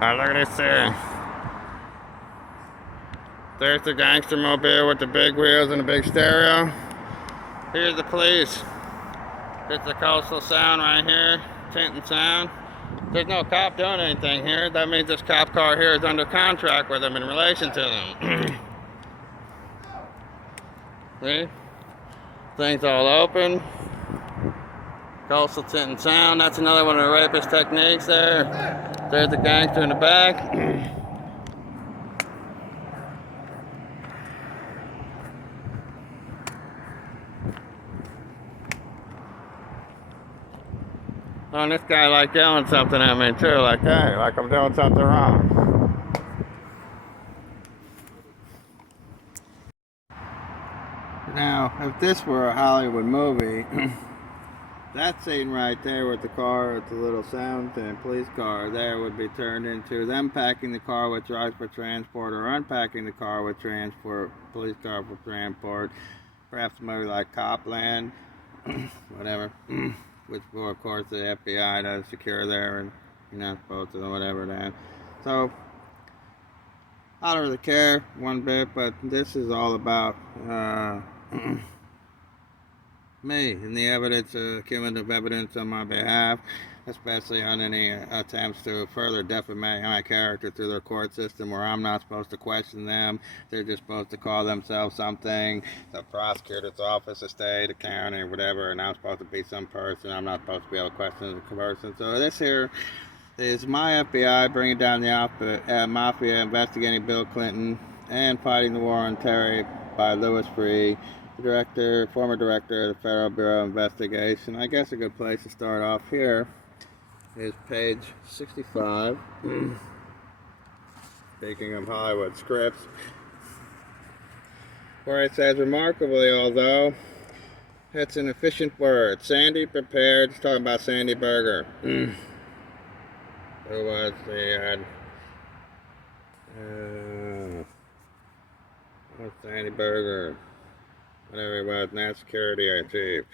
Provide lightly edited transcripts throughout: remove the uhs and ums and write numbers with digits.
Oh, look at this there. There's the gangster mobile with the big wheels and the big stereo. Here's the police. It's the Coastal Sound right here, Tinton Sound. There's no cop doing anything here. That means this cop car here is under contract with them in relation to them. See? Things all open. Coastal Tinton Sound. That's another one of the rapist techniques there. There's the gangster in the back. Oh, and this guy like yelling something at me too, like, hey, like I'm doing something wrong. Now, if this were a Hollywood movie, that scene right there with the car with the little sound and police car there would be turned into them packing the car with drugs for transport or unpacking the car with transport, police car for transport. Perhaps a movie like Copland, whatever. Which, well, of course, the FBI does secure there, and you're not supposed to, whatever that. So, I don't really care one bit, but this is all about me and the evidence, cumulative evidence on my behalf, especially on any attempts to further defamate my character through their court system where I'm not supposed to question them. They're just supposed to call themselves something, the prosecutor's office, the state, the county, whatever, and I'm supposed to be some person. I'm not supposed to be able to question the person. So this here is my FBI bringing down the mafia, investigating Bill Clinton, and fighting the war on terror by Louis Freeh, former director of the Federal Bureau of Investigation. I guess a good place to start off here is page 65. Speaking of Hollywood scripts, where it says, remarkably, although it's an efficient word, Sandy prepared, it's talking about Sandy Berger. Who was the Sandy Berger, whatever it was, national security chief.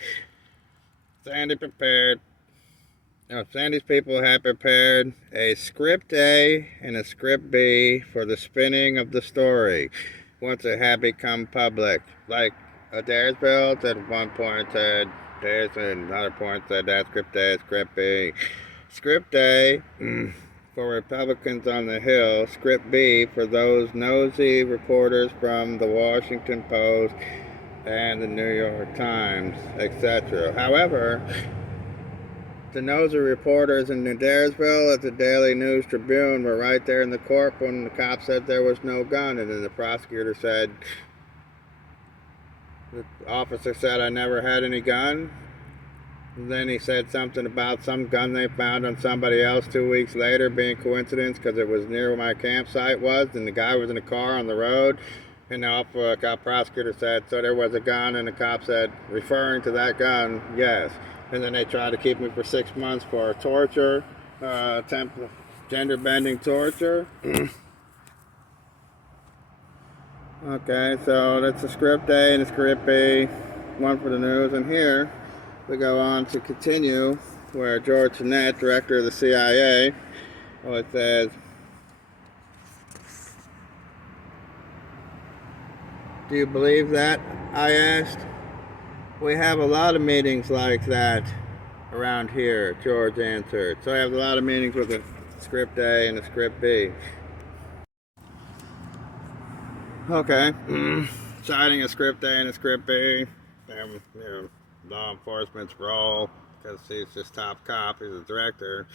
Sandy's people had prepared a script A and a script B for the spinning of the story once it had become public. Like Adairsville at one point said this, and another point said that script A, script B. Script A for Republicans on the Hill, script B for those nosy reporters from the Washington Post and the New York Times, etc. However, the nosy reporters in Adairsville at the Daily News Tribune were right there in the court when the cop said there was no gun, and then the prosecutor said, the officer said, I never had any gun. And then he said something about some gun they found on somebody else 2 weeks later being coincidence because it was near where my campsite was, and the guy was in a car on the road. And the prosecutor said, so there was a gun, and the cop said, referring to that gun, yes. And then they tried to keep me for 6 months for torture, gender-bending torture. Okay, so that's a script A and a script B, one for the news. And here we go on to continue where George Tenet, director of the CIA, it says, do you believe that? I asked. We have a lot of meetings like that around here, George answered. So I have a lot of meetings with a script A and a script B. Okay. Citing a script A and a script B. And, law enforcement's role, because he's just top cop, he's a director.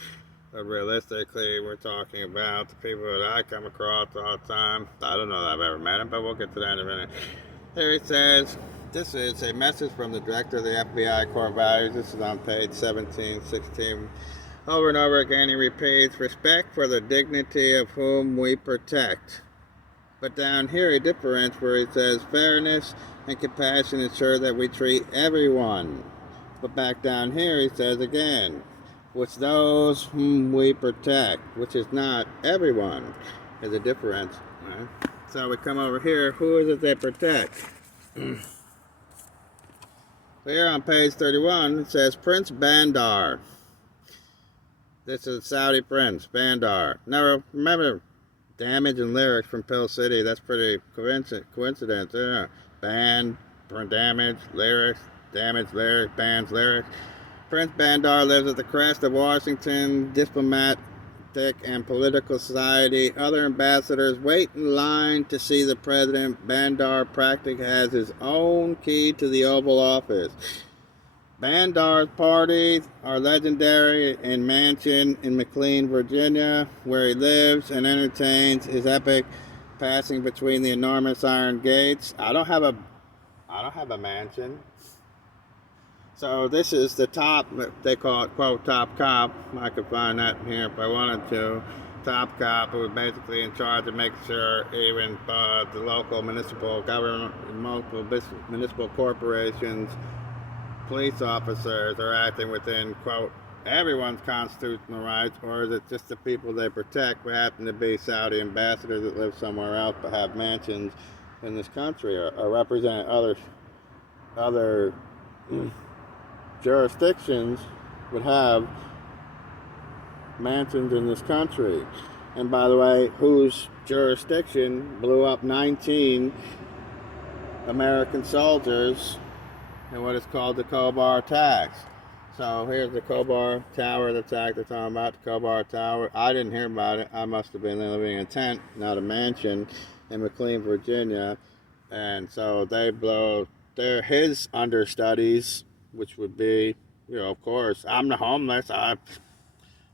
But realistically, we're talking about the people that I come across all the time. I don't know that I've ever met him, but we'll get to that in a minute. Here he says, this is a message from the director of the FBI core values. This is on page 1716. Over and over again he repeats, respect for the dignity of whom we protect. But down here he differentiates where he says fairness and compassion ensure that we treat everyone. But back down here he says again, which those whom we protect, which is not everyone, is a difference. Right? So we come over here, who is it they protect? So here on page 31 it says Prince Bandar. This is Saudi Prince, Bandar. Now remember, Damage and Lyrics from Pill City. That's pretty coincidence. Yeah. Band, Damage, Lyrics, Damage, Lyrics, Band's Lyrics. Prince Bandar lives at the crest of Washington diplomatic and political society. Other ambassadors wait in line to see the president. Bandar practically has his own key to the Oval Office. Bandar's parties are legendary in mansion in McLean, Virginia, where he lives and entertains his epic passing between the enormous iron gates. I don't have a mansion. So this is the top, they call it, quote, top cop. I could find that here if I wanted to. Top cop, who was basically in charge of making sure even the local municipal government, multiple municipal corporations, police officers are acting within, quote, everyone's constitutional rights, or is it just the people they protect who happen to be Saudi ambassadors that live somewhere else but have mansions in this country, or represent other jurisdictions would have mansions in this country? And by the way, whose jurisdiction blew up 19 American soldiers in what is called the Khobar attacks. So here's the Khobar Tower attack they're talking about. The Khobar Tower. I didn't hear about it. I must have been living in a tent, not a mansion, in McLean, Virginia. And so they blow his understudies, which would be, of course, I'm the homeless. I'm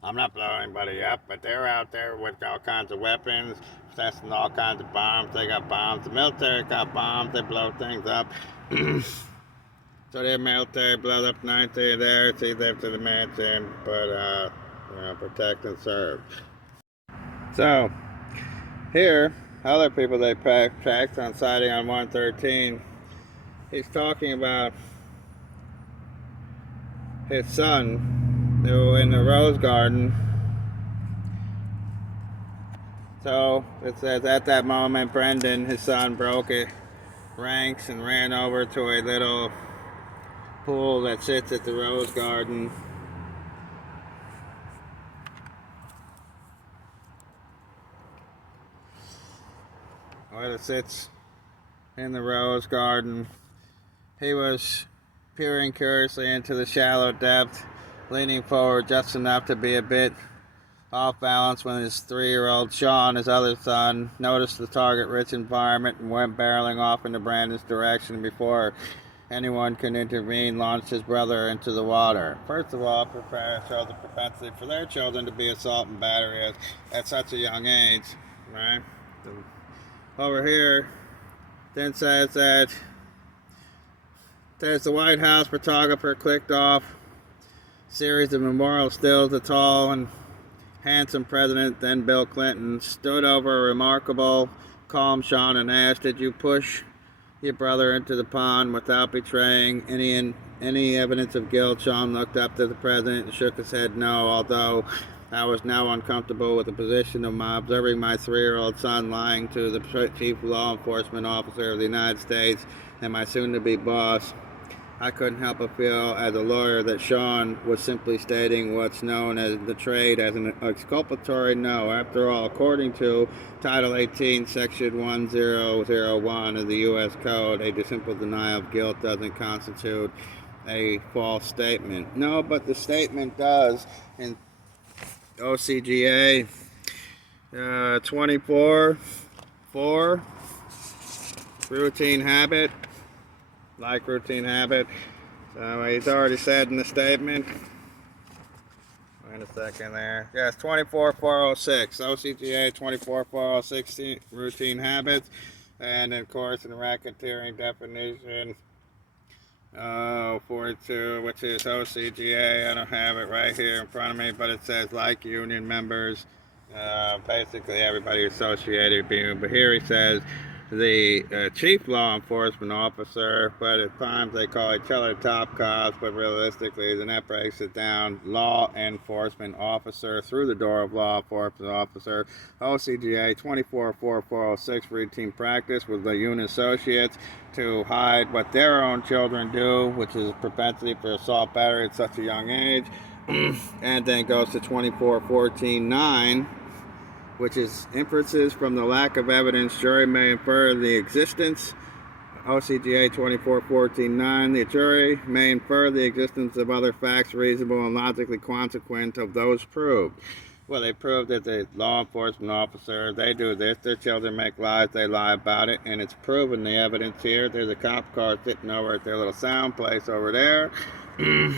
not blowing anybody up, but they're out there with all kinds of weapons, testing all kinds of bombs. They got bombs. The military got bombs. They blow things up. So their military blows up 19 there, see them to the mansion, but protect and serve. So here, other people they packed on sighting on 113. He's talking about his son who in the Rose Garden. So it says at that moment Brendan, his son, broke it ranks and ran over to a little pool that sits at the Rose Garden. Where it sits in the Rose Garden. He was peering curiously into the shallow depth, leaning forward just enough to be a bit off balance when his 3-year-old Sean, his other son, noticed the target-rich environment and went barreling off into Brandon's direction before anyone could intervene, launched his brother into the water. First of all, parents show the propensity for their children to be assault and battery at such a young age, right? Over here, then says that the White House photographer clicked off a series of memorial stills. The tall and handsome president, then Bill Clinton, stood over a remarkable, calm Sean and asked, "Did you push your brother into the pond without betraying any evidence of guilt?" Sean looked up to the president and shook his head no, although I was now uncomfortable with the position of observing my 3-year-old son lying to the chief law enforcement officer of the United States and my soon-to-be boss. I couldn't help but feel as a lawyer that Sean was simply stating what's known as the trade as an exculpatory no. After all, according to Title 18, Section 1001 of the U.S. Code, a simple denial of guilt doesn't constitute a false statement. No, but the statement does in OCGA 24:4, routine habit. Like routine habit. So he's already said in the statement. Wait a second there. Yes, 24:406. OCGA 24:406, routine habits. And of course, in the racketeering definition, 42, which is OCGA. I don't have it right here in front of me, but it says like union members. Basically, everybody associated being. But here he says, the chief law enforcement officer, but at times they call each other top cops, but realistically, then that breaks it down. Law enforcement officer, through the door of law enforcement officer. OCGA 24:406, routine practice with the unit associates to hide what their own children do, which is propensity for assault battery at such a young age. and then goes to 2414.9, which is inferences from the lack of evidence. Jury may infer the existence. OCGA 2414.9, the jury may infer the existence of other facts reasonable and logically consequent of those proved. Well, they proved that the law enforcement officer, they do this, their children make lies, they lie about it, and it's proven, the evidence here. There's a cop car sitting over at their little sound place over there. And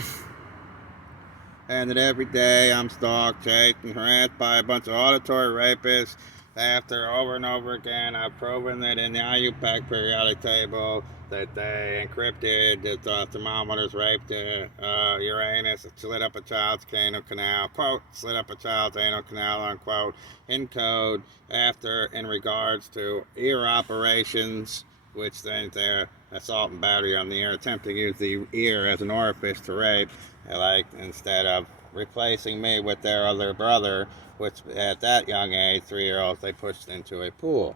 that every day I'm stalked, chased, and harassed by a bunch of auditory rapists. After over and over again, I've proven that in the IUPAC periodic table that they encrypted the thermometers, raped Uranus, slit up a child's anal canal, quote, slit up a child's anal canal, unquote, in code, after in regards to ear operations, which then they're assault and battery on the ear, attempting to use the ear as an orifice to rape, like instead of replacing me with their other brother, which at that young age, 3-year-olds, they pushed into a pool.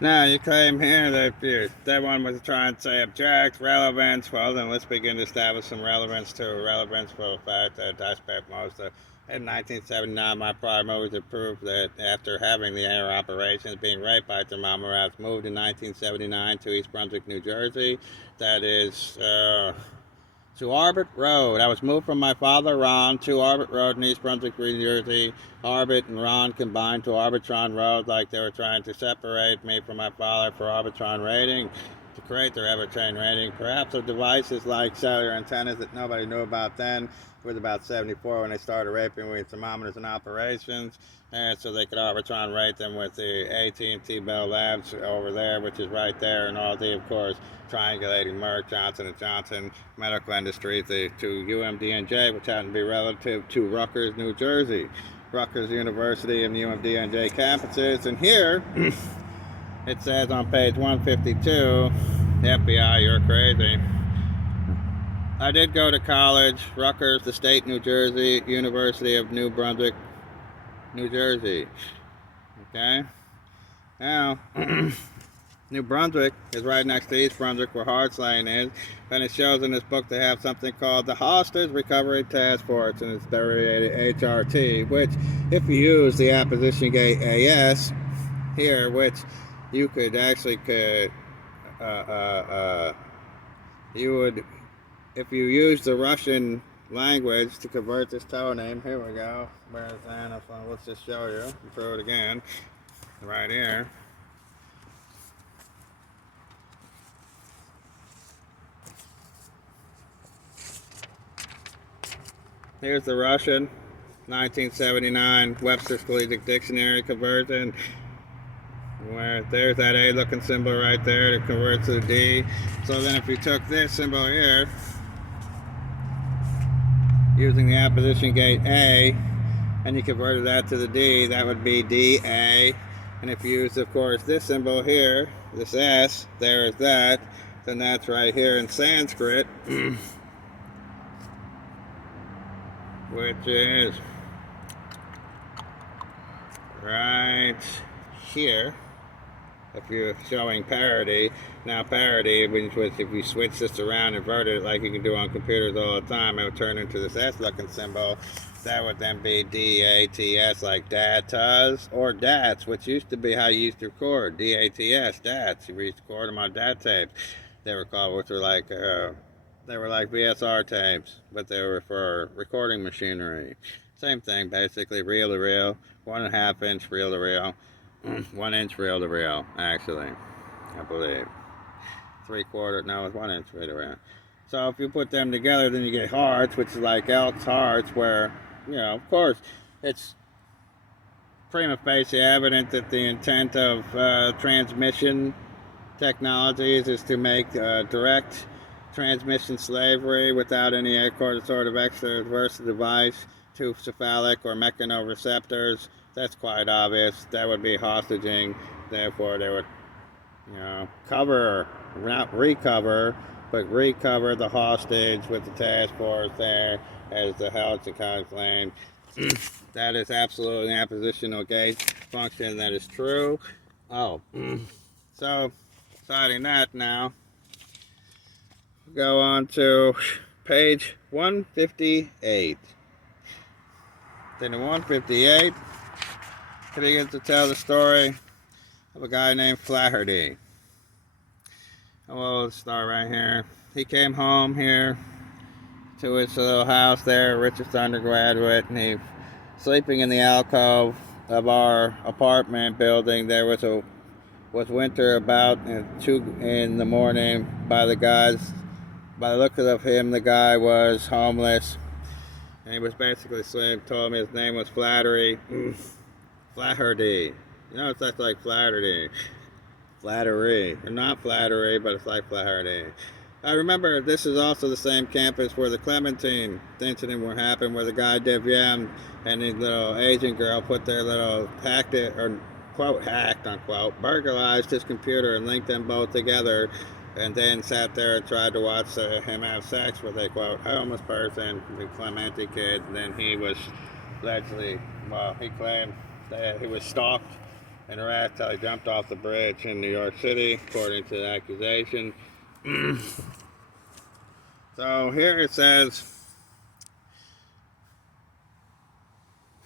Now, you claim here that one was trying to say object, relevance. Well, then let's begin to establish some relevance to relevance for the fact that I spent most of, in 1979, my prior movies have proved that after having the air operations, being raped by thermometer, I was moved in 1979 to East Brunswick, New Jersey. That is, to Arbit Road. I was moved from my father, Ron, to Arbit Road in East Brunswick, New Jersey. Arbit and Ron combined to Arbitron Road, like they were trying to separate me from my father for Arbitron rating, to create their Evertrain rating. Perhaps of devices like cellular antennas that nobody knew about then. It was about 74 when they started raping with thermometers and operations, and so they could Arbitron rate them with the AT&T Bell Labs over there, which is right there, and all the, of course, triangulating Merck, Johnson & Johnson, medical industry, to UMDNJ, which happened to be relative to Rutgers, New Jersey. Rutgers University and UMDNJ campuses. And here, it says on page 152, the FBI, you're crazy. I did go to college, Rutgers, the state, New Jersey, University of New Brunswick, New Jersey. Okay? Now, New Brunswick is right next to East Brunswick, where Harts Lane is, and it shows in this book they have something called the Hostage Recovery Task Force, and it's abbreviated HRT, which, if you use the Apposition Gate AS here, which you could actually you would, if you use the Russian language to convert this tow name, here we go, where's Anna? Let's just show you, throw it again, right here. Here's the Russian 1979 Webster's Collegiate Dictionary conversion, where there's that A looking symbol right there to convert to the D. So then if you took this symbol here, using the Apposition Gate A, and you converted that to the D, that would be DA. And if you use, of course, this symbol here, this S, there is that, then that's right here in Sanskrit, which is right here. If you're showing parity, now parity, which if you switch this around, invert it like you can do on computers all the time, it would turn into this S-looking symbol. That would then be DATS, like DATAs, or DATs, which used to be how you used to record. DATS, DATs. You used to record them on DAT tapes. They were called, which were like VSR tapes, but they were for recording machinery. Same thing, basically, reel to reel, 1.5 inch reel to reel, 1 inch reel to reel, actually, I believe. 3/4, no, it's 1 inch reel to reel. So if you put them together, then you get Harts, which is like Elk's Harts, where, you know, of course, it's prima facie evident that the intent of transmission technologies is to make direct transmission slavery without any sort of extra adverse device to cephalic or mechanoreceptors. That's quite obvious. That would be hostaging. Therefore, they would, you know, cover, not recover, but recover the hostage with the task force there as the Halichikov claim. That is absolutely an appositional gate function. That is true. Oh, so citing that now, go on to page 158. Then in 158, he begins to tell the story of a guy named Flaherty. Well, let's start right here. He came home here to his little house there, richest undergraduate, and he sleeping in the alcove of our apartment building. There was winter about 2 in the morning. By the look of him, the guy was homeless, and he was basically asleep. Told me his name was Flaherty. Flaherty. You know, it's like Flaherty. Flattery. Or not Flattery, but it's like Flaherty. I remember this is also the same campus where the Clementine incident happened, where the guy Devian and his little Asian girl put their little hacked, unquote, burglarized his computer and linked them both together, and then sat there and tried to watch him have sex with a, quote, homeless person, the Clemente kid. And then he was allegedly, he claimed that he was stalked and harassed till he jumped off the bridge in New York City, according to the accusation. So here it says,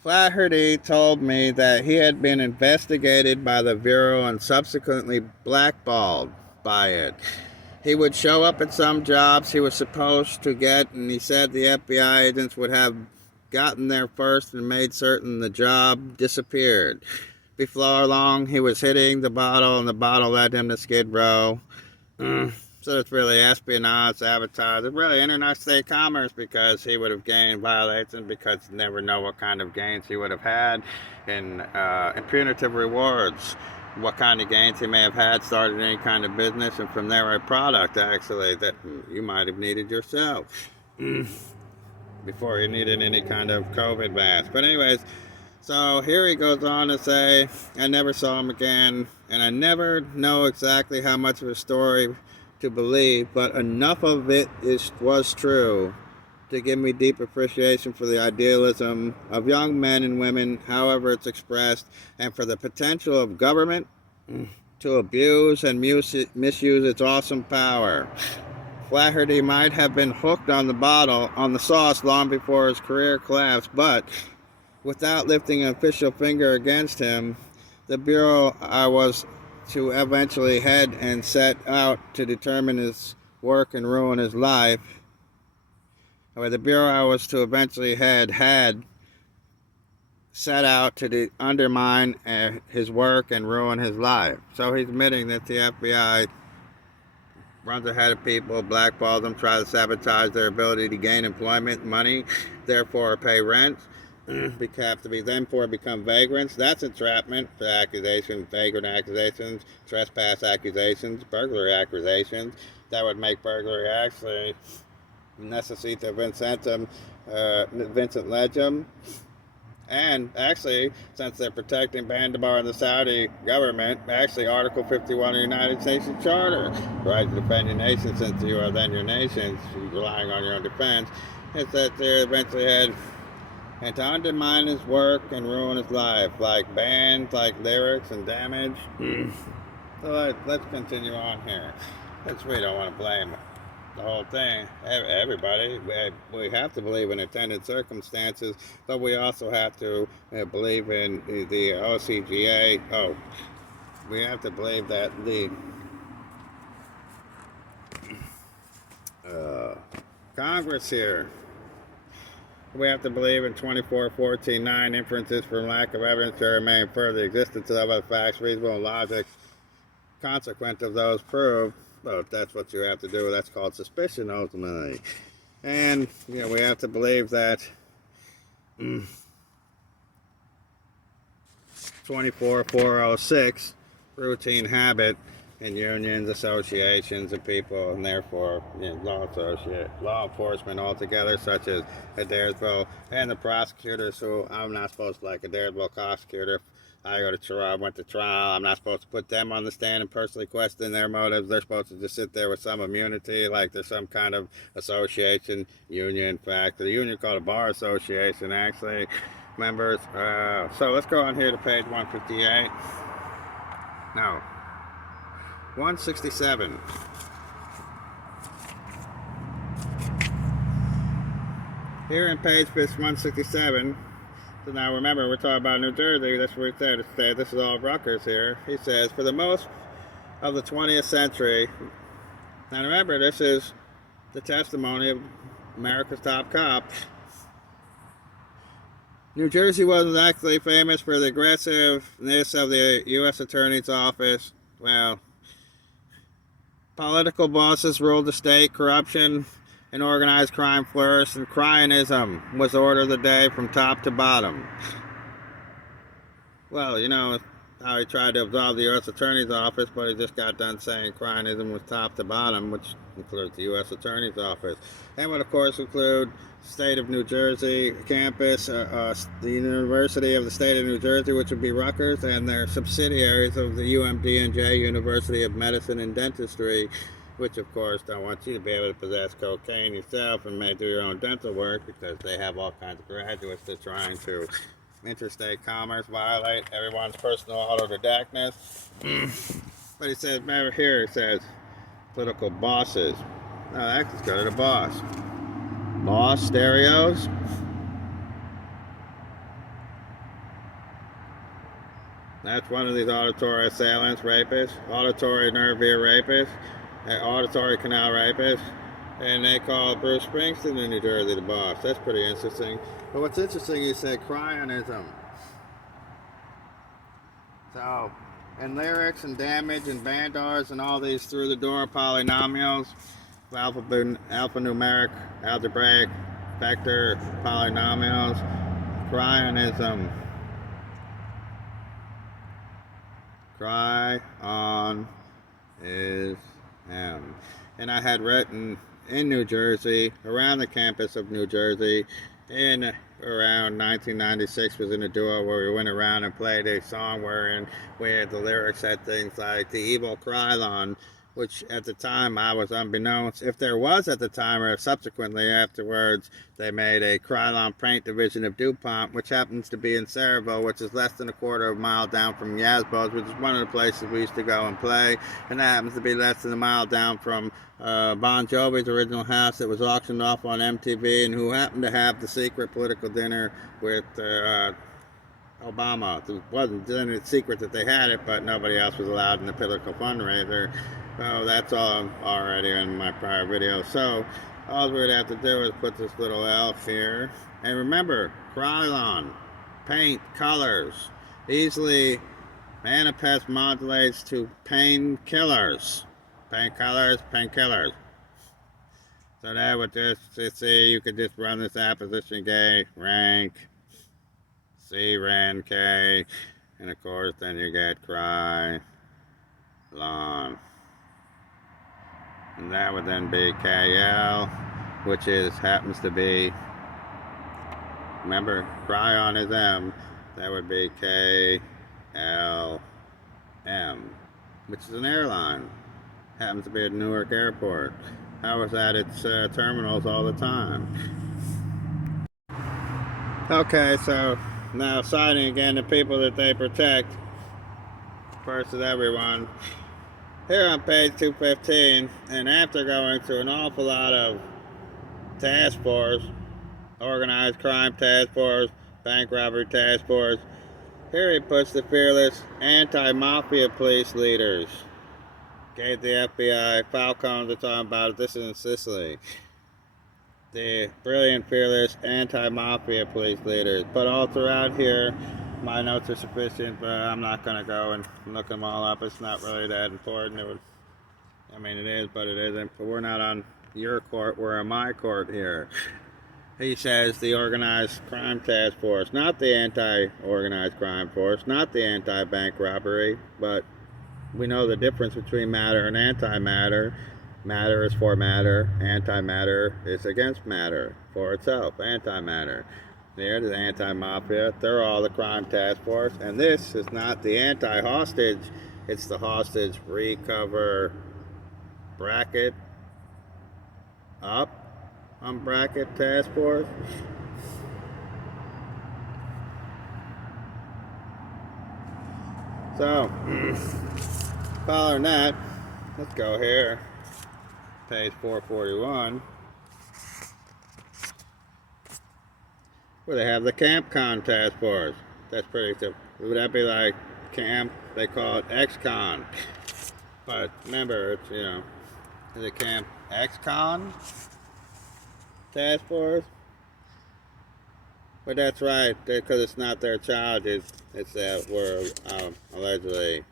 Flaherty told me that he had been investigated by the Bureau and subsequently blackballed by it. He would show up at some jobs he was supposed to get, and he said the FBI agents would have gotten there first and made certain the job disappeared. Before long, he was hitting the bottle, and the bottle led him to Skid Row. So it's really espionage, sabotage, it's really interstate commerce, because he would have gained violations, because you never know what kind of gains he would have had, and punitive rewards, what kind of gains he may have had, started any kind of business, and from there a product, actually, that you might have needed yourself before you needed any kind of COVID mask. But anyways, so here he goes on to say, I never saw him again, and I never know exactly how much of a story to believe, but enough of it was true to give me deep appreciation for the idealism of young men and women, however it's expressed, and for the potential of government to abuse and misuse its awesome power. Flaherty might have been hooked on the sauce long before his career collapsed, but without lifting an official finger against him, the Bureau I was to eventually head and set out to determine his work and ruin his life, where the Bureau I was to eventually head had set out to undermine his work and ruin his life. So he's admitting that the FBI runs ahead of people, blackballs them, try to sabotage their ability to gain employment, money, therefore pay rent, have to be become vagrants. That's entrapment for accusations, vagrant accusations, trespass accusations, burglary accusations. That would make burglary actually necessita Vincent Legum. And actually, since they're protecting Bandabar and the Saudi government, actually Article 51 of the United Nations Charter, the right to defend your nation since you are then your nation, relying on your own defense, it's that they eventually had, and to undermine his work and ruin his life, like bands, like lyrics and damage. So let's continue on here. We don't want to blame the whole thing, everybody. We have to believe in intended circumstances, but we also have to believe in the OCGA. We have to believe that the Congress here. We have to believe in 24-14-9 inferences from lack of evidence to remain further the existence of other facts, reasonable and logic, consequent of those proved. Well, if that's what you have to do, that's called suspicion ultimately. And we have to believe that 24-406 routine habit in unions, associations of people, and therefore law enforcement altogether, such as Adairsville and the prosecutors, who I'm not supposed to, like Adairsville prosecutor. I went to trial. I'm not supposed to put them on the stand and personally question their motives. They're supposed to just sit there with some immunity, like there's some kind of association, union. In fact, the union called a bar association, actually, members. So let's go on here to page 158. No. 167. Here in page 167, so now remember, we're talking about New Jersey, that's what he said. This is all Rutgers here. He says, for the most of the 20th century, now remember, this is the testimony of America's top cops. New Jersey wasn't actually famous for the aggressiveness of the U.S. Attorney's Office. Well, political bosses ruled the state, corruption and organized crime flourished, and cryonism was the order of the day from top to bottom. Well, you know how he tried to absolve the U.S. Attorney's Office, but he just got done saying cryonism was top to bottom, which includes the U.S. Attorney's Office. And would, of course, include state of New Jersey campus, the University of the State of New Jersey, which would be Rutgers, and their subsidiaries of the UMDNJ, University of Medicine and Dentistry, which, of course, don't want you to be able to possess cocaine yourself and may do your own dental work because they have all kinds of graduates that are trying to interstate commerce, violate everyone's personal autodidactness. But he says, remember here, it says political bosses. No, let's go to the boss. Boss stereos. That's one of these auditory assailants, rapists, auditory nerve ear rapists, auditory canal rapists, and they call Bruce Springsteen in New Jersey the boss. That's pretty interesting. But what's interesting, he said cryonism. So, and lyrics and damage and bandars and all these through the door polynomials, alphanumeric, algebraic, vector polynomials, cryonism. Cryon is M. And I had written in New Jersey, around the campus of New Jersey, in around 1996 was in a duo where we went around and played a song wherein we had the lyrics said things like the evil Krylon, which at the time I was unbeknownst. If there was at the time or subsequently afterwards, they made a Krylon paint division of DuPont, which happens to be in Saraville, which is less than a quarter of a mile down from Yazbos, which is one of the places we used to go and play, and that happens to be less than a mile down from Bon Jovi's original house that was auctioned off on MTV, and who happened to have the secret political dinner with Obama. It wasn't a secret that they had it, but nobody else was allowed in the political fundraiser. So that's all already in my prior video. So all we would have to do is put this little elf here. And remember, Krylon, paint, colors, easily manifest modulates to painkillers. Painkillers. So that would just see, you could just run this apposition gate, rank, C, ran, K, and of course then you get Krylon. And that would then be KL, which happens to be, remember, Kryon is M, that would be KLM, which is an airline. Happens to be at Newark Airport. How is that its terminals all the time? Okay, so now citing again the people that they protect versus everyone. Here on page 215, and after going through an awful lot of task force, organized crime task force, bank robbery task force, here he puts the fearless anti-mafia police leaders. Gave the FBI, Falcons are talking about it, this is in Sicily. The brilliant, fearless anti-mafia police leaders. But all throughout here, my notes are sufficient, but I'm not going to go and look them all up. It's not really that important. It is, but it isn't. But we're not on your court, we're on my court here. He says the organized crime task force, not the anti-organized crime force, not the anti-bank robbery, but we know the difference between matter and antimatter. Matter is for matter, antimatter is against matter, for itself, antimatter. There, the anti-mafia, they're all the crime task force, and this is not the anti-hostage, it's the hostage recover bracket up on bracket task force. So, following that, let's go here, page 441. Well, they have the CampCon task force. That's pretty simple. Would that be like camp? They call it XCon. But remember, it's, is it Camp XCon task force? But that's right, because it's not their child. It's that we're allegedly,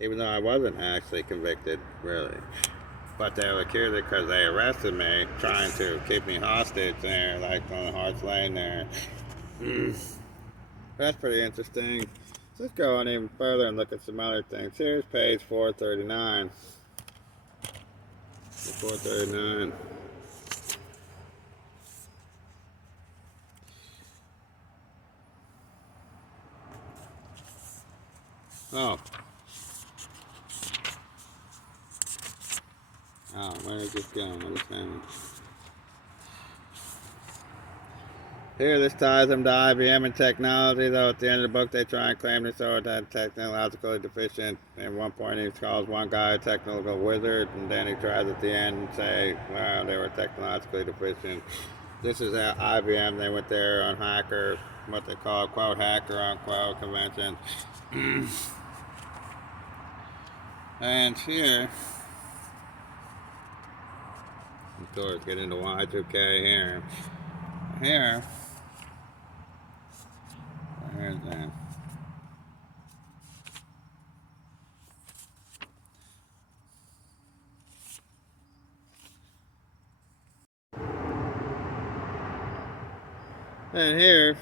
even though I wasn't actually convicted, really. But they were accused because they arrested me, trying to keep me hostage there, like on Harts Lane there. That's pretty interesting. Let's go on even further and look at some other things. Here's page 439. 439. Oh. Oh, where is this going? What is happening? Here, this ties them to IBM and technology, though at the end of the book they try and claim this sword that technologically deficient. At one point he calls one guy a technical wizard, and then he tries at the end and say, well, they were technologically deficient. This is at IBM. They went there on hacker, what they call quote hacker unquote convention. And here, of course, get into Y2K here. Here, where's that? And here,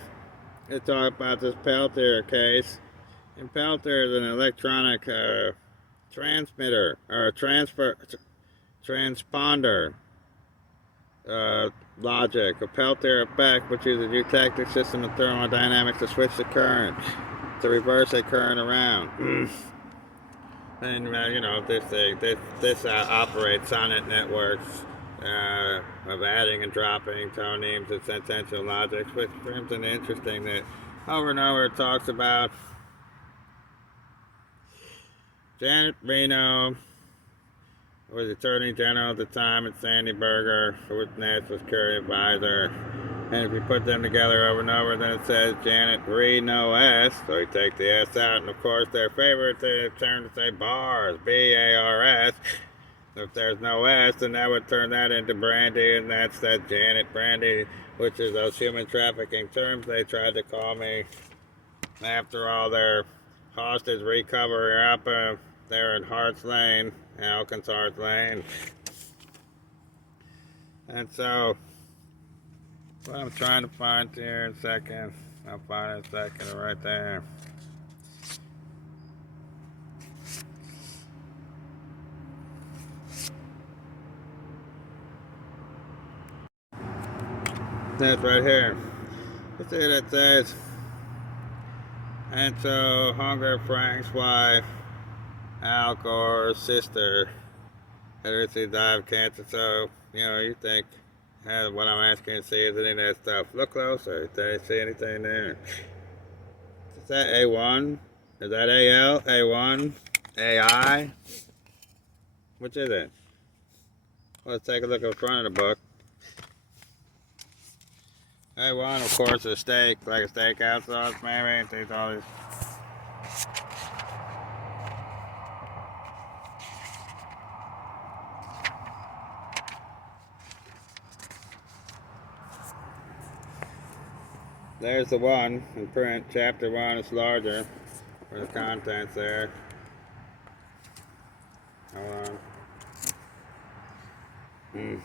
they talk about this Peltier case. And Peltier is an electronic transmitter, or transponder logic. A Peltier effect, which uses a eutectic system of thermodynamics to switch the current, to reverse a current around. And this operates sonnet networks of adding and dropping tonemes and sentential logics, which is something interesting that over and over it talks about. Janet Reno was Attorney General at the time at Sandy Berger, who was National Security Advisor. And if you put them together over and over, then it says Janet Reno S. So you take the S out, and of course their favorite turn to say bars, B-A-R-S. If there's no S, then that would turn that into Brandy, and that's that Janet Brandy, which is those human trafficking terms they tried to call me after all their hostage recovery up there in Harts Lane, Elkins Harts Lane. And so, what I'm trying to find here in a second, I'll find it in a second right there. That's right here. Let's see what it says. And so, Hunger Frank's wife, Al Gore's sister, had recently died of cancer. So, you think, what I'm asking you to see is any of that stuff. Look closer. Did I see anything there? Is that A1? Is that AL? A1? AI? Which is it? Let's take a look at the front of the book. A1, of course, is a steak, like a steakhouse sauce, maybe. It takes all these. There's the one in print. Chapter 1 is larger for the contents there. Hold on.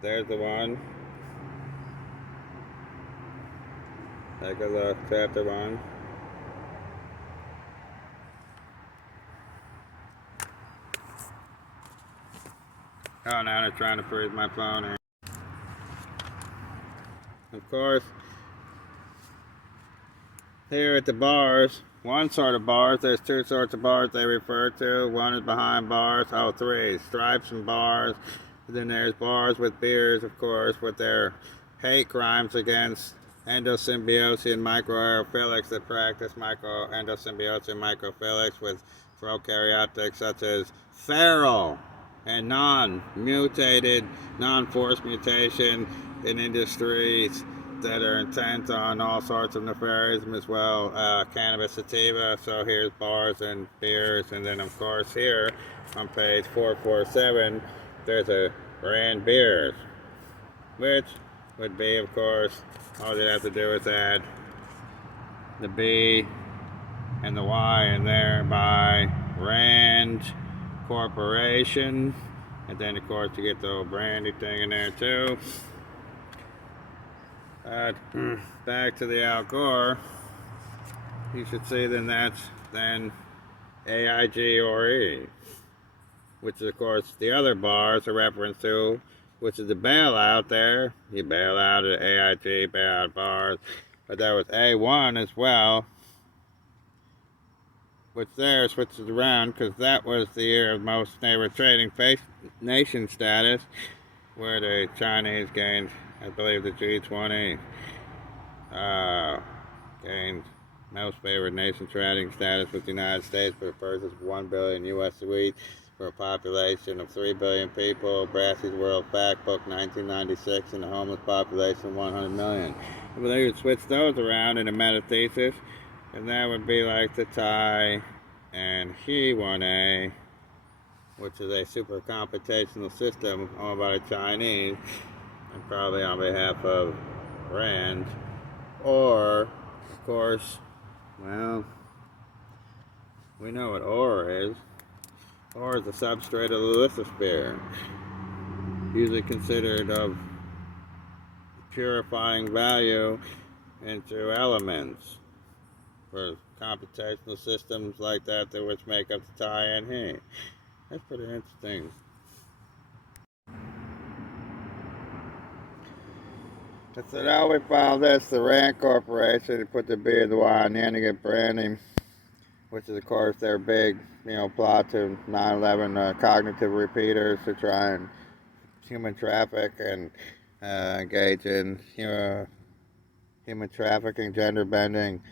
There's the one. Take a look. Chapter 1. Oh, now they're trying to freeze my phone here. Of course, here at the bars, one sort of bars, there's two sorts of bars they refer to. One is behind bars, three, stripes and bars. Then there's bars with beers, of course, with their hate crimes against endosymbiosis and microaerophilics that practice endosymbiosis and microphilics with prokaryotics such as feral and non-mutated, non-forced mutation in industries that are intent on all sorts of nefarianism as well. Cannabis sativa, so here's bars and beers, and then of course here on page 447 there's a brand beers, which would be, of course, all you have to do is add the B and the Y in there by Rand Corporation, and then of course you get the old brandy thing in there too. Back to the Al Gore, you should see then that's then AIG or E, which is of course the other bars are reference to, which is the bailout there. You bail out at AIG, bail out bars, but that was A1 as well, which there switches around because that was the year of most they were trading nation status, where the Chinese gained, I believe, the G20 gained most favored nation trading status with the United States for a purchase of 1 billion U.S. wheat for a population of 3 billion people. Brassey's World Factbook 1996, and the homeless population of 100 million. I believe you would switch those around in a meta-thesis, and that would be like the Thai and He 1A, which is a super computational system owned by the Chinese and probably on behalf of Rand. Or, of course, well, we know what ore is. Ore is the substrate of the lithosphere, usually considered of purifying value into elements for computational systems like that, which make up the Thai and He. That's pretty interesting. So now we found this, the Rand Corporation. They put the B and the Y on the end to get branding, which is of course their big, plot to 9/11 cognitive repeaters to try and human traffic and engage in human trafficking, gender bending,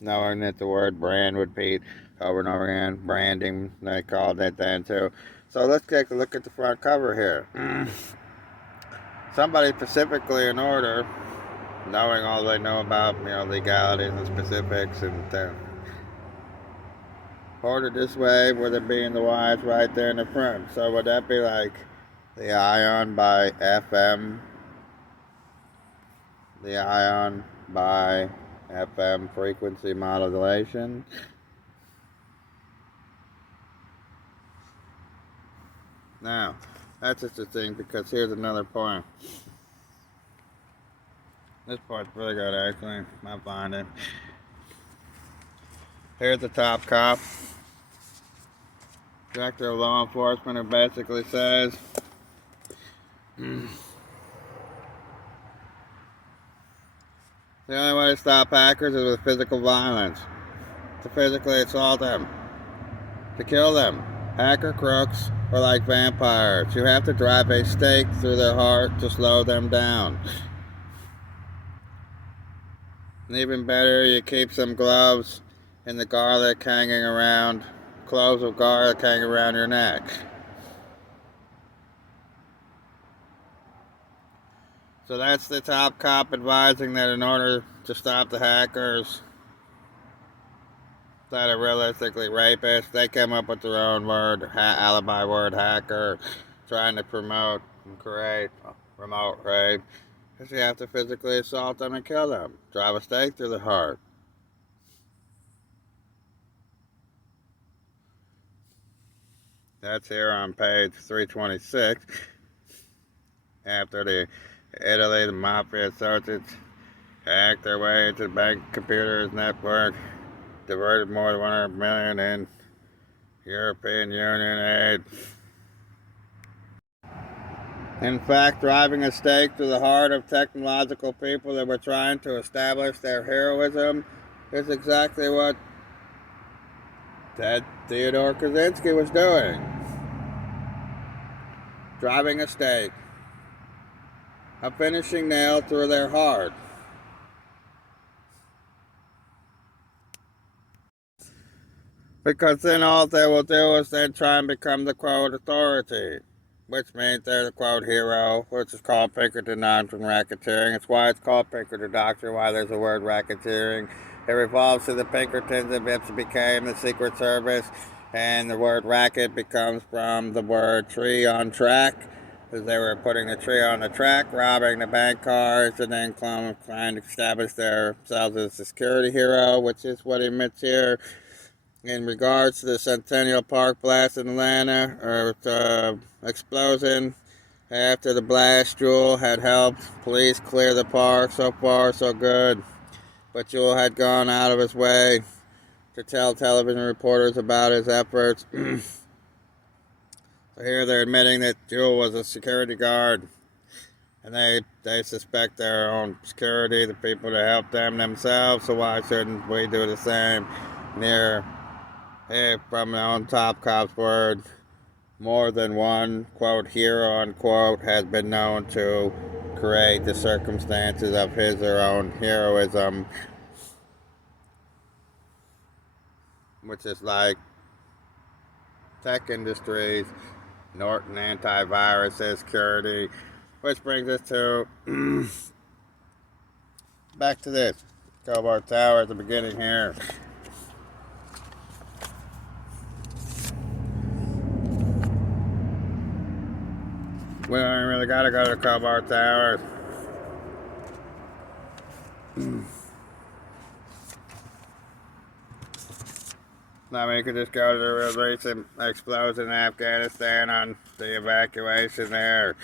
knowing that the word brand would be over and over again. Branding, they called it then too. So let's take a look at the front cover here. Somebody specifically in order, knowing all they know about, legalities and specifics, and ordered this way with it being the Y's right there in the front. So would that be like the ion by FM? The ion by FM frequency modulation? Now, that's just a thing, because here's another point. This part's really good, actually. I find it. Here's the top cop, director of law enforcement, who basically says, the only way to stop hackers is with physical violence. To physically assault them. To kill them. Hacker crooks are like vampires. You have to drive a stake through their heart to slow them down. And even better, you keep some gloves and the garlic hanging around, cloves of garlic hanging around your neck. So that's the top cop advising that in order to stop the hackers that are realistically rapists, they come up with their own word, alibi word, hacker, trying to promote and create remote rape. Because you have to physically assault them and kill them. Drive a stake through the heart. That's here on page 326. After the Italy, the mafia associates hacked their way into the bank computers network, diverted more than 100 million in European Union aid. In fact, driving a stake through the heart of technological people that were trying to establish their heroism is exactly what Ted Theodore Kaczynski was doing. Driving a stake, a finishing nail through their heart. Because then all they will do is then try and become the quote authority. which means they're the quote hero, which is called Pinkerton Doctrine racketeering. It's why it's called Pinkerton Doctrine, why there's the word racketeering. It revolves to the Pinkertons, and it became the Secret Service, and the word racket becomes from the word tree on track, because they were putting the tree on the track, robbing the bank cars, and then trying to establish themselves as a security hero, which is what he admits here. In regards to the Centennial Park blast in Atlanta, or explosion, after the blast, Jewell had helped police clear the park. So far, so good. But Jewell had gone out of his way to tell television reporters about his efforts. So here they're admitting that Jewell was a security guard, and they suspect their own security, the people that help them themselves, so why shouldn't we do the same? Near, from the own top cop's word, more than one, quote, hero, unquote, has been known to create the circumstances of his or own heroism, which is like tech industries, Norton antivirus security, which brings us to back to this Cobalt Tower at the beginning here. We don't really gotta go to Cobalt Towers. I mean, you could just go to the real recent explosion in Afghanistan on the evacuation there,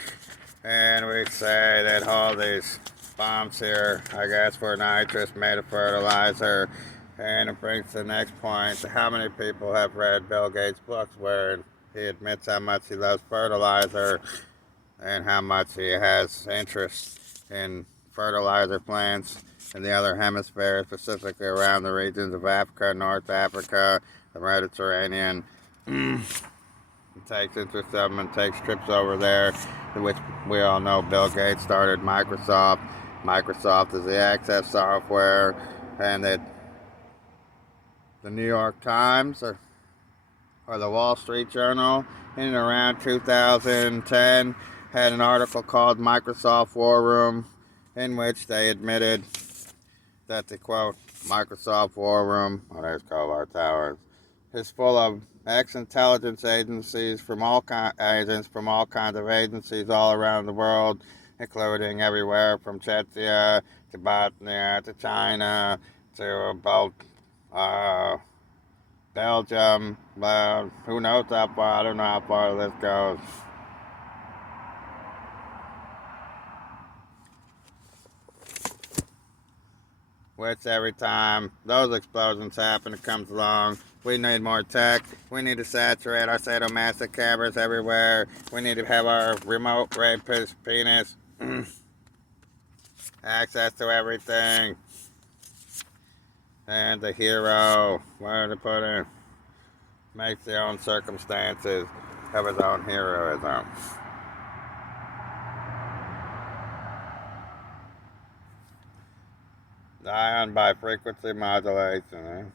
and we'd say that all these bombs here, I guess, were nitrous made of fertilizer. And it brings to the next point: how many people have read Bill Gates' books where he admits how much he loves fertilizer and how much he has interest in fertilizer plants in the other hemisphere, specifically around the regions of Africa, North Africa, the Mediterranean. He takes interest of them and takes trips over there, which we all know Bill Gates started Microsoft. Microsoft is the access software, and that the New York Times or the Wall Street Journal in around 2010 had an article called Microsoft War Room, in which they admitted that the quote Microsoft War Room, there's Cobalt Towers, is full of ex-intelligence agencies from all kinds of agencies all around the world, including everywhere from Czechia to Bosnia to China to both Belgium. Who knows how far? I don't know how far this goes. Which every time those explosions happen, it comes along. We need more tech. We need to saturate our sadomasochistic cameras everywhere. We need to have our remote rapist penis access to everything. And the hero, where to put it, makes the own circumstances of his own heroism. Ion by frequency modulation.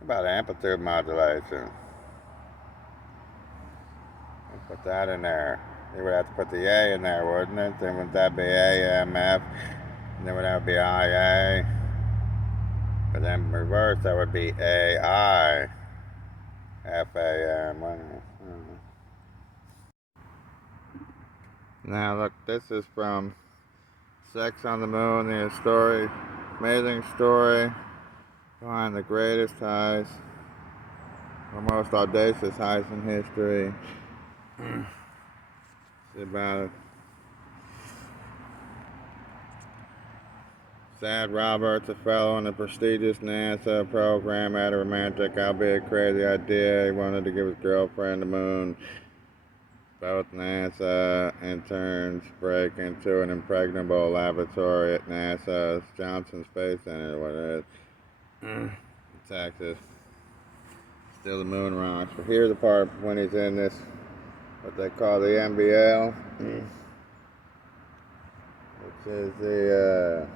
How about amplitude modulation? I'll put that in there. You would have to put the A in there, wouldn't it? Then would that be AMF? And then would that be IA? But then in reverse, that would be AI. FAM. Now look, this is from Sex on the Moon, the story, amazing story behind the greatest heist, the most audacious heist in history. It's about it. Sad Roberts, a fellow in the prestigious NASA program, had a romantic, albeit crazy idea. He wanted to give his girlfriend the moon. Both NASA interns break into an impregnable laboratory at NASA's Johnson Space Center, what it is, in Texas. Still the moon rocks. But here's the part when he's in this, what they call the MBL, which is the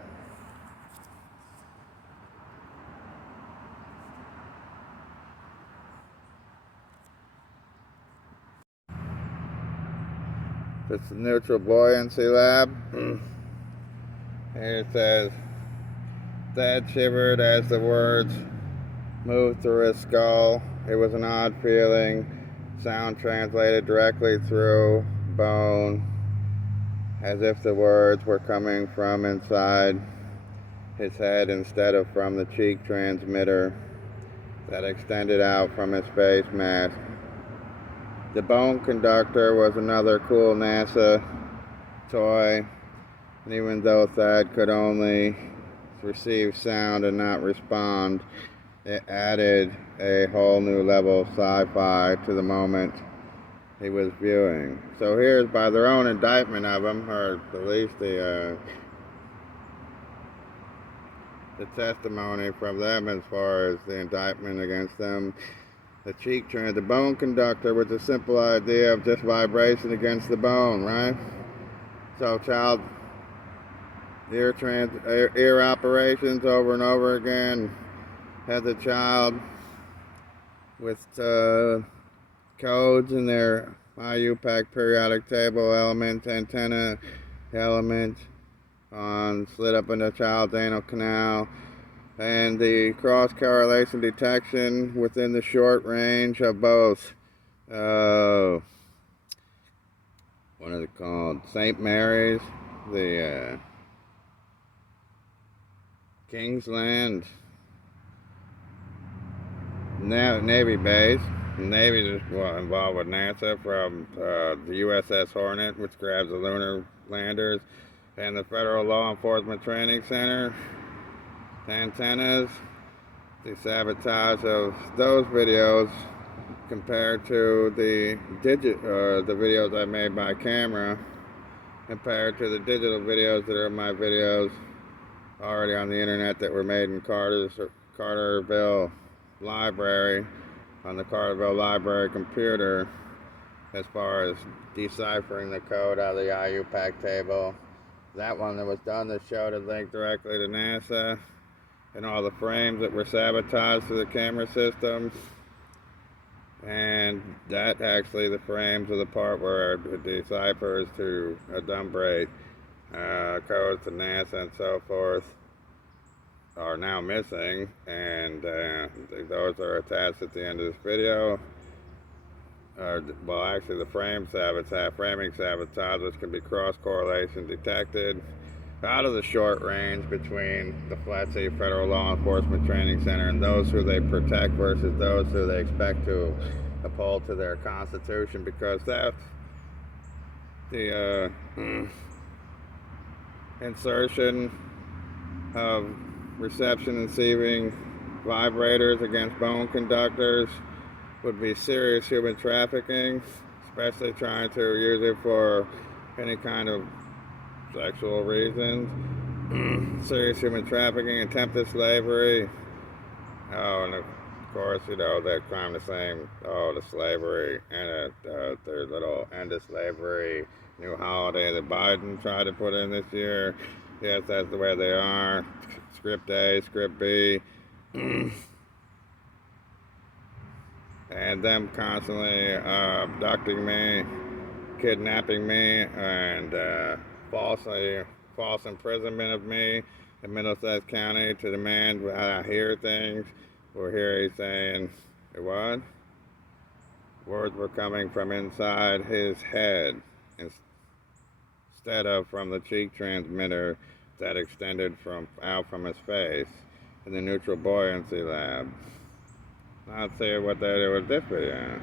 It's the neutral buoyancy lab. Here it says, Dad shivered as the words moved through his skull. It was an odd feeling, sound translated directly through bone, as if the words were coming from inside his head instead of from the cheek transmitter that extended out from his face mask. The bone conductor was another cool NASA toy, and even though Thad could only receive sound and not respond, it added a whole new level of sci-fi to the moment he was viewing. So here's, by their own indictment of him, or at least the testimony from them as far as the indictment against them. The bone conductor was a simple idea of just vibration against the bone, right? So child ear operations over and over again had the child with codes in their IUPAC periodic table element, antenna element slid up in the child's anal canal, and the cross correlation detection within the short range of both what is it called, St. Mary's, the Kingsland Navy base. The Navy is involved with NASA from the USS Hornet, which grabs the lunar landers, and the Federal Law Enforcement Training Center. Antennas, the sabotage of those videos compared to the videos I made by camera, compared to the digital videos that are my videos already on the internet that were made in Carterville Library, on the Carterville Library computer, as far as deciphering the code out of the IUPAC table. That one that was done that showed it linked directly to NASA, and all the frames that were sabotaged through the camera systems. And that actually, the frames of the part where it deciphers to adumbrate codes to NASA and so forth, are now missing, and those are attached at the end of this video. Well, actually, the framing sabotage, which can be cross-correlation detected out of the short range between the FLETC, Federal Law Enforcement Training Center, and those who they protect versus those who they expect to uphold to their Constitution, because that's the insertion of reception and receiving vibrators against bone conductors would be serious human trafficking, especially trying to use it for any kind of sexual reasons. Serious human trafficking, attempted slavery. Oh, and of course, you know, that crime the same. Oh, the slavery and their little end of slavery new holiday that Biden tried to put in this year. Yes, that's the way they are. Script A, Script B. And them constantly abducting me, kidnapping me, and false imprisonment of me in Middlesex County to demand I hear things. We're here he's saying, what? Words were coming from inside his head instead of from the cheek transmitter that extended out from his face in the neutral buoyancy lab. I'll see what they do with this video.